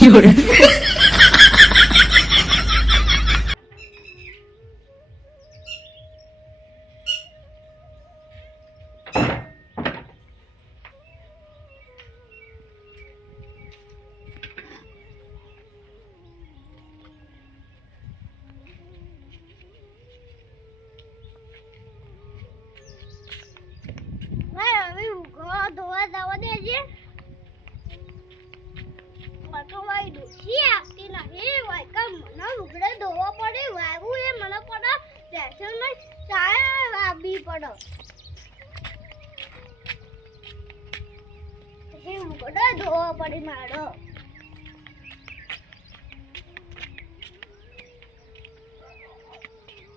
有人。ધોવા જવા દેજે. વાઈ ડોસી આપતી નહીં. વાયકા મને લુગડે ધોવા પડે. વાયવું એ મને પડે. સ્ટેશનમાં ચાય વાબી પડે. એ લુગડે ધોવા પડે મારો.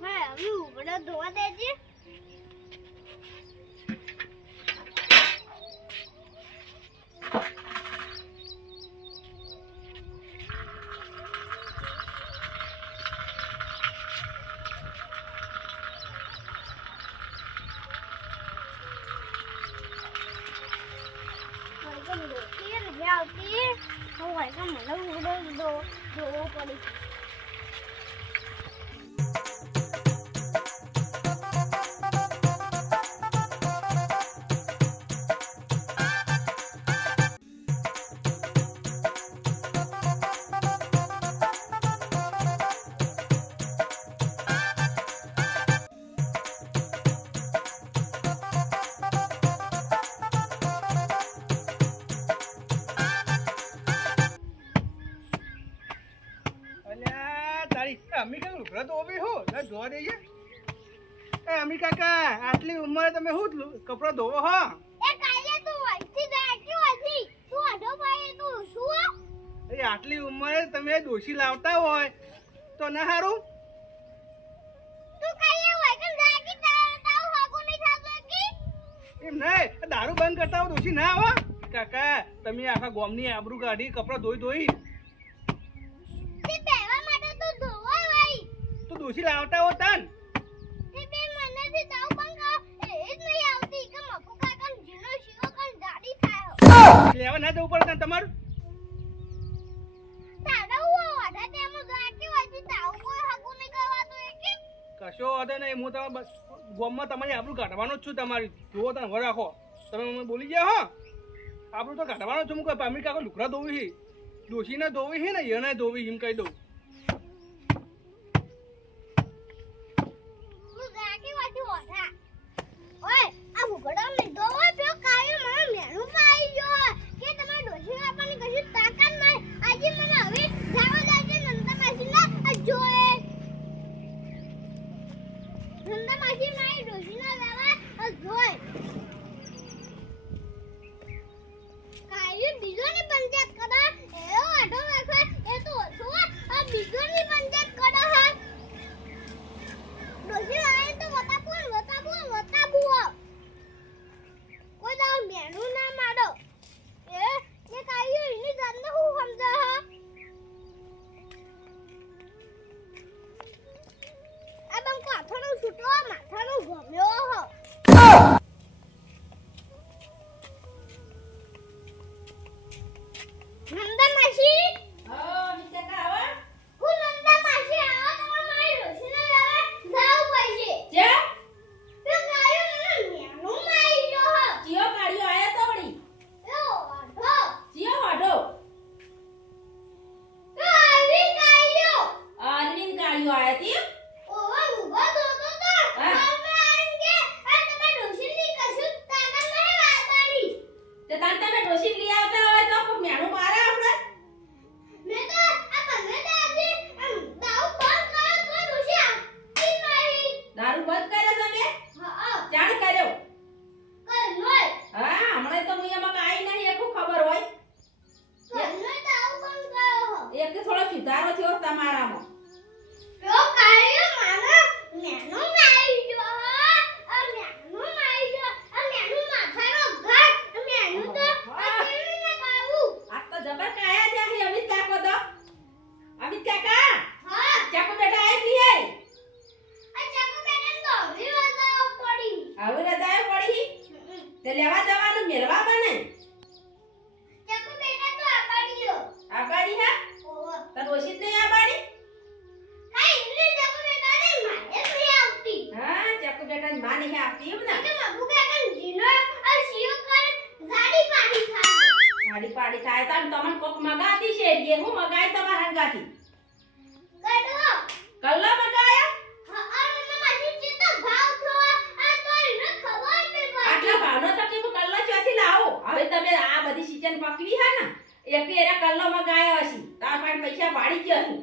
હા હવે લુગડે ધોવા દેજે. અમી કાકા લુગડા તો ઓબી હો ના ધોવા દેજે. એ અમી કાકા આટલી ઉંમરે તમે શું કપડા ધોવો હો? એ કાલે તું વઈથી જાકી વઈથી તું આડો ભાઈ તું શું? એ આટલી ઉંમરે તમે દોશી લાવતા હોય તો ના હારું. તું કાલે વઈકન જાકી તાવ હાગો નહીં થાતો કી? એમ નહીં દારૂ બંધ કરતા હો દોશી ના આવો. કાકા તમે આખા ગામની આબરૂ કાઢી કપડા ધોઈ દોશી લાવતા હો તન. તે બે મને થી તાવ બંગા એ જ નહીં આવતી કે મફુ કાકા જીનો શીઓ કન ગાડી થાય. લેવા ના જવું પડે તમારું. તારા હું વાડા તેમ જાકી વઈથી તાવ કોઈ હાગો નહીં કરવાતો એ કે? કશો વાંધો નહીં. હું તમારા ગામમાં તમારી આબરૂ કાઢવાનો જ છું. તમારી જુઓ તમે ઘર રાખો. તમે મને બોલી ગયા હો આબરૂ તો કાઢવાનો છું. હું કહું અમી કાકા લુગડા ધોવી છે દોશીને ધોવી છે ને એને ધોવી એમ કહી દઉં. તે લેવા જવાનું મેલવા બને ચકુ બેટા તો આબાડીયો આબાડી હા નહીં આવતી એમ ને કે બાબુ કાકા જીનો આ શિયો કરે ગાડી પાડી ખાય ગાડી પાડી થાય તાન તમને કોક મગાતી છે કે હું મગાઈ તમારા હંગાતી કડવો કલ્લા મગાયા હા અને માસી ચેતો ભાવ થો આ તો એને ખબર ને આટલા ભાવનો તો કે હું કલ્લા ચોથી લાવો હવે તમે આ બધી સીઝન પકડી હે ને એકે એરા કલ્લો મગાયો હશે તાર પાસે પૈસા વાળી ગયો છું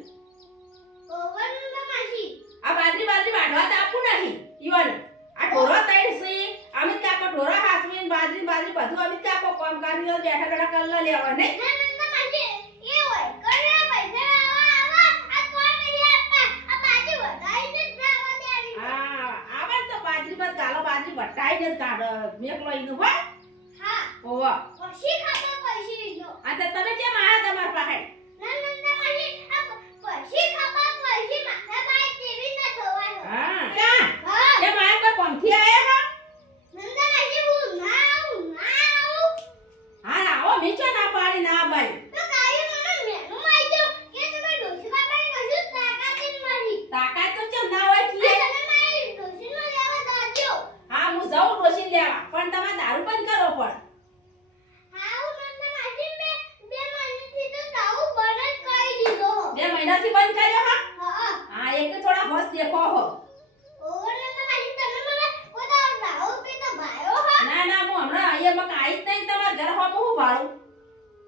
ઓવન તો માસી આ બાજરી વાઢવા તો આપું નહીં ઈવન આ ઢોરા તૈણ છે અમે કાકો ઢોરા હાસવીન બાજરી બધું અમે કાકો કામ કરી બેઠા બેઠા કલ્લા લેવા નહીં ના માસી એ હોય કરે પૈસા આવા આ કોણ નહીં આપતા આ બાજી વધાઈ જ જવા દેવી હા આવા તો બાજરી પર ગાલો બાજરી વટાઈને જ કાઢ મેકલો ઈનું હોય હા ઓવા પછી ખાતો પૈસી નો આ તો તમે કેમ આયા તમાર પાસે ના માસી આ પછી ખાવા પૈસી માથા બાઈ તેવી ના ધોવાયો હા કા હા કેમ આયા કોઈ કોમથી આયા નંદા માસી હું ના આવું હા આવો મીચો ના પાડી ના બાઈ તો કાયો મને મેનું માઈ દો કે તમે ડોસી બાબાની કશું તાકાત જ નહીં તાકાત તો ચમ ના હોય કી તમે મારી ડોસીનો લેવા દાજો હા હું જાઉં ડોસી લેવા પણ તમે દારૂ બંધ કરો પણ હા હું નંદા માસી બે મહિનાથી તો તાવ બંધ જ કરી દીધો 2 મહિનાથી બંધ કર્યો હા હા હા એક તો થોડા હોશ દેખો હો ઓવર નંદા માસી તમે મને કોદા દાવ પે તો ભાયો હા ના ના હું હમણાં અહીંયા મક આઈ જ નહીં તમાર ઘર હો હું ભાડું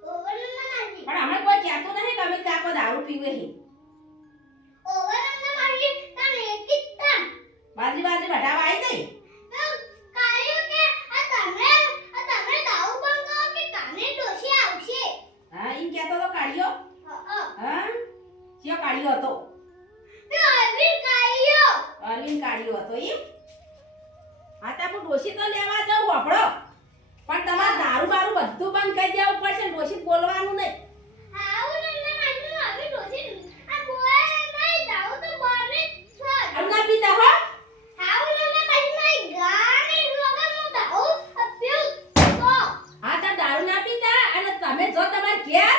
ઓવર નંદા માસી પણ હમણાં કોઈ કહેતું નહીં કે અમે કાકો દારૂ પીવે છે ઓવર નંદા માસી તને એક તાન બાજરી વઢાવા આવી ગઈ તો કાયો કે આ તમે દાવ બંધ કરો કે કાને ડોસી આવશે હા ઈ કહેતો તો કાઢ્યો હા હા કયો કાઢ્યો હતો તો અરવિંદ કાયો અરવિંદ કાઢ્યો હતો ઈ હા તો હું ડોસી તો લેવા જાઉં વાપડો પણ તમારે દારૂ બારૂ બધું બંધ કરી દેવું પડશે ને ડોસી બોલવાનું નહીં હાઉ નંદા માસી હવે ડોસી આ બોય નહીં દાવ તો બોને છ અમના પીતા હો હાઉ નંદા માસી નહીં ગાને વગર નો દાવ અપ્યો તો હા તો દારૂ ના પીતા અને તમે જો તમાર ઘેર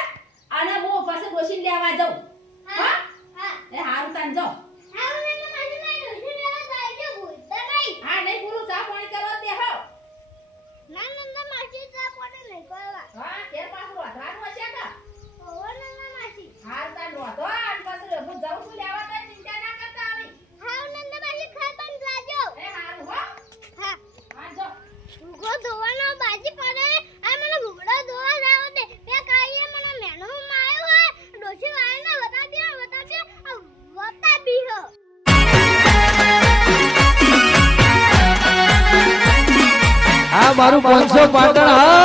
અને હું પાસે ડોસી લેવા જાઉં હા હા એ હારું તાન જાઓ હાઉ નંદા માસી નહીં ડોસી લેવા જાય ભૂલતા નહીં હા નહીં પૂરું ચા પાણી કરવા દે હો ના નંદા માસી ચા પડે નહીં કરવા હા તેર પાછું વધવાનું હશે કે ઓવર નંદા માસી હાર તાન વધો અને પછી હું જાઉં છું લેવા તો ચિંતા ના કરતા આવી હાઉ નંદા માસી ખાઈ બંધ રાજો એ હારું હો હા હા જો ભૂગો ધોવાનો બાજી પડે આ મને ભૂગડો ધોવા જાવ દે બે કાઈએ મને મેનો માયો હોય ડોસી વાળને બતા દે વતા બી હો આ મારું 500 પાટણ હા